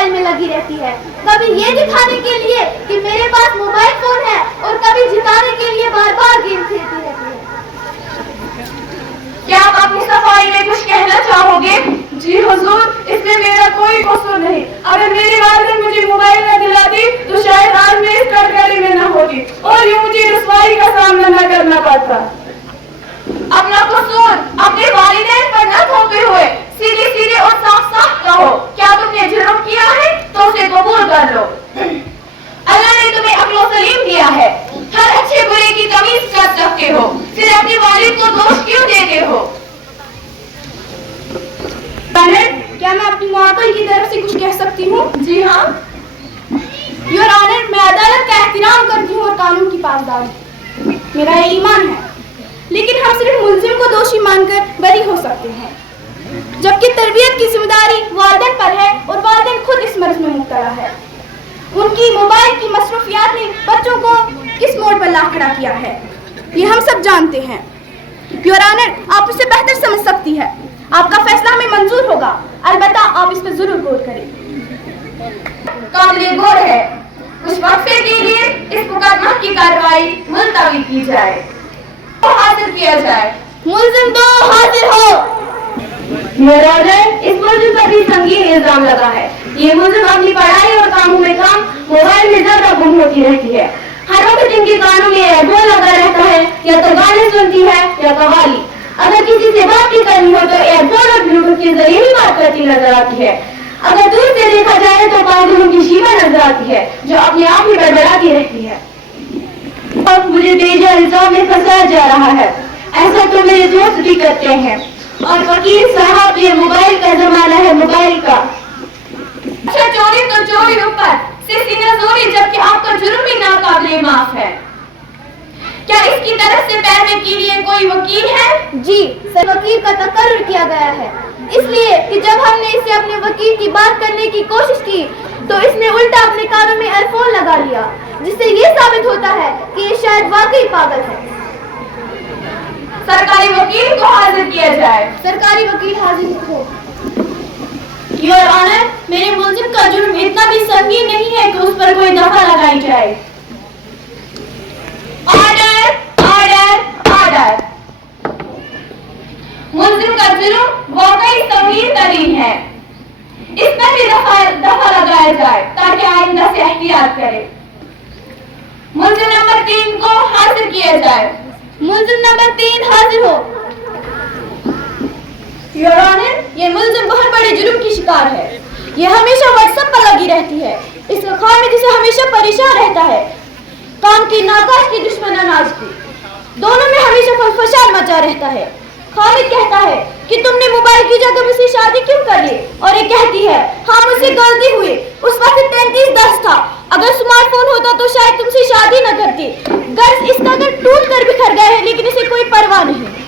Mobile میں لگی رہتی ہے، کبھی یہ دکھانے کے لیے کہ میرے پاس موبائل فون ہے اور کبھی جتانے کے لیے بار بار گیم کھیلتی رہتی ہے۔ کیا آپ اپنی صفائی میں کچھ کہنا چاہو گے؟ جی حضور، اس میں میرا کوئی قصور نہیں۔ اگر میری والدہ مجھے موبائل نہ دلاتی تو شاید آج میں اس کٹکری میں نہ ہوتی اور یوں مجھے رسوائی کا سامنا نہ کرنا پڑتا۔ اپنا قصور اپنے والدین پر نہ تھوپتے ہوئے سیدھے سیدھے اور صاف صاف کہو، کیا تم نے جرم کیا ہے تو اسے قبول کر لو۔ اللہ نے تمہیں عقل و سلیم دیا ہے، ہر اچھے برے کی تمیز کر سکتے ہو، پھر اپنے والد کو دوش کیوں دیتے ہو؟ کیا میں اپنی معقل کی طرف سے کچھ کہہ سکتی ہوں؟ جی ہاں۔ یور آنر، میں عدالت کا احترام کرتی ہوں اور قانون کی پاسداری، میرا یہ ایمان ہے، لیکن ہم صرف ملزم کو دوشی مان کر بری ہو سکتے ہیں، جبکہ تربیت کی ذمہ داری والدین پر ہے اور والدین خود اس مرض میں مبتلا ہے۔ ان کی موبائل کی مصروفیات نے بچوں کو کس موڑ پر لا کھڑا کیا ہے یہ ہم سب جانتے ہیں۔ یور آنر، آپ اسے بہتر سمجھ سکتی ہے، آپ کا فیصلہ ہمیں منظور ہوگا، البتہ آپ اس پر ضرور غور کریں۔ قابل غور ہے، کچھ وقفے کے لیے اس مقدمہ کی کارروائی ملتوی کی جائے، حاضر کیا جائے۔ ملزم دو حاضر ہو۔ یور آنر، اس ملزم پر بھی سنگین الزام لگا ہے، یہ ملزم اپنی پڑھائی اور کاموں میں کام موبائل میں زیادہ گم ہوتی رہتی ہے، ہر وقت ان کے کانوں میں ایئر فون لگا رہتا ہے، یا تو گانے سنتی ہے یا قوالی، اگر کسی سے بات بھی کرنی ہو تو ایئر فون اور بلوٹوتھ کے ذریعے ہی بات کرتی نظر آتی ہے، اگر دور سے دیکھا جائے تو پاگلوں کی شیوا نظر آتی ہے جو اپنے آپ ہی بڑبڑاتی رہتی ہے۔ اب مجھے بیجا الزام میں پھنسایا جا رہا ہے، ایسا تو میرے دوست بھی کرتے ہیں، اور وکیل صاحب یہ موبائل کا زمانہ ہے، موبائل کا۔ اچھا چوری تو چوری اوپر سے سینہ زوری، جبکہ آپ کا جرم بھی ناقابل معاف ہے۔ کیا اس کی طرف سے پیروی کے لیے کوئی وکیل ہے؟ جی، وکیل کا تقرر کیا گیا ہے، اس لیے کہ جب ہم نے اسے اپنے وکیل کی بات کرنے کی کوشش کی تو اس نے الٹا اپنے کانوں میں ایئر فون لگا لیا، جس سے یہ ثابت ہوتا ہے کہ یہ شاید واقعی پاگل ہے۔ سرکاری وکیل کو حاضر کیا جائے۔ سرکاری وکیل حاضر ہو۔ یور آنر، میرے ملزم کا جرم اتنا بھی سنگین نہیں ہے کہ اس پر کوئی دفعہ لگائی جائے۔ آرڈر آرڈر آرڈر، ملزم کا جرم واقعی سنگین ترین ہے، اس پر بھی دفعہ لگایا جائے تاکہ آئندہ سے احتیاط کرے۔ ملزم نمبر 3 کو حاضر کیا جائے۔ ملزم نمبر 3 حاضر ہو۔ یور آنر، یہ ملزم بہت بڑے جرم کی شکار ہے، یہ ہمیشہ واٹس ایپ پر لگی رہتی ہے، اس کا خامد اسے ہمیشہ پریشان رہتا ہے، کام کی ناکاش کی دشمن اناج کی، دونوں میں ہمیشہ فشار مچا رہتا ہے۔ خالد کہتا ہے کہ تم نے موبائل کی جگہ مجھ سے شادی کیوں کر لی، اور یہ کہتی ہے ہاں مجھ سے غلطی ہوئی، اس وقت 3310 تھا، اگر سمارٹ فون ہوتا تو شاید تم سے شادی نہ کرتی، غرض اس کا گھر ٹوٹ کر بکھر گئے ہیں لیکن اسے کوئی پرواہ نہیں۔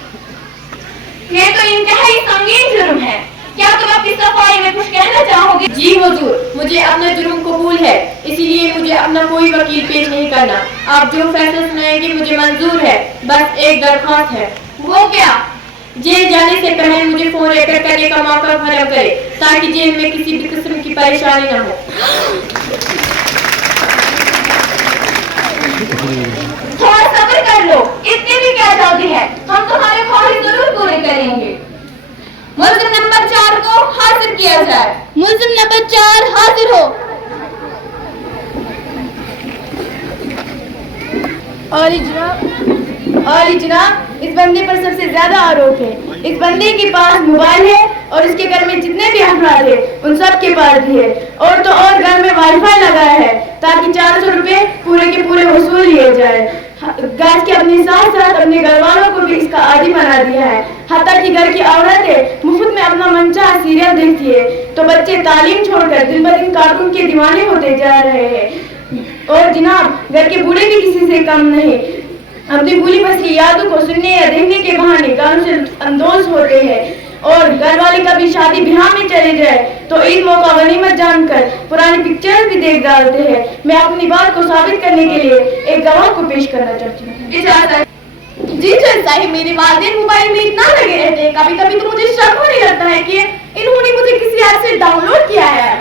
یہ تو انتہائی سنگین جرم ہے، کیا تم اپنی صفائی میں کچھ کہنا چاہو گے؟ جی حضور، مجھے اپنا جرم قبول ہے، اسی لیے مجھے اپنا کوئی وکیل پیش نہیں کرنا، آپ جو فیصلہ سنائیں گے مجھے منظور ہے، بس ایک درخواست ہے۔ وہ کیا؟ جیل جانے سے پہلے مجھے فون ریکارڈ کرنے کا موقع فراہم کرے تاکہ جیل میں کسی بھی قسم کی پریشانی نہ ہو۔ تھوڑا صبر کر لو، اتنی بھی کیا جلدی ہے، ہم تمہارے خواہش ضرور پورے کریں گے۔ ملزم نمبر 4 کو حاضر کیا جائے۔ ملزم نمبر 4 حاضر ہو۔ اور جناب، اس بندے پر سب سے زیادہ آروپ ہے، اس بندے کے پاس موبائل ہے اور اس کے گھر میں جتنے بھی افراد ہیں ان سب کے پاس بھی ہے، اور تو اور گھر میں وائی فائی لگایا ہے تاکہ 400 روپے پورے کے پورے وصول لیے جائے، گیس کے اپنے ساتھ ساتھ اپنے گھر والوں کو بھی اس کا عادی بنا دیا ہے، حتیٰ کہ گھر کی عورتیں مفت میں اپنا منچاہ سیریل دیکھتی ہے تو بچے تعلیم چھوڑ کر دن بدن کارٹون کے دیوانے ہوتے جا رہے ہیں، اور جناب گھر کے بوڑھے بھی کسی سے کم نہیں، اپنی بھولی بسری یادوں کو سننے یا دیکھنے کے بہانے گانوں سے اندوز ہوتے ہیں، اور گھر والے کبھی شادی بیاہ میں چلے جائے تو عید موقع غنیمت جان کر پرانی پکچر بھی دیکھ ڈالتے ہیں۔ میں اپنی بات کو ثابت کرنے کے لیے ایک گواہ کو پیش کرنا چاہتی ہوں۔ اجازت۔ جی جج صاحب، میرے والدین موبائل میں اتنا لگے رہتے ہیں، کبھی کبھی تو مجھے شک ہونے لگتا ہے کہ انہوں نے مجھے کسی ایپ سے ڈاؤن لوڈ کیا ہے۔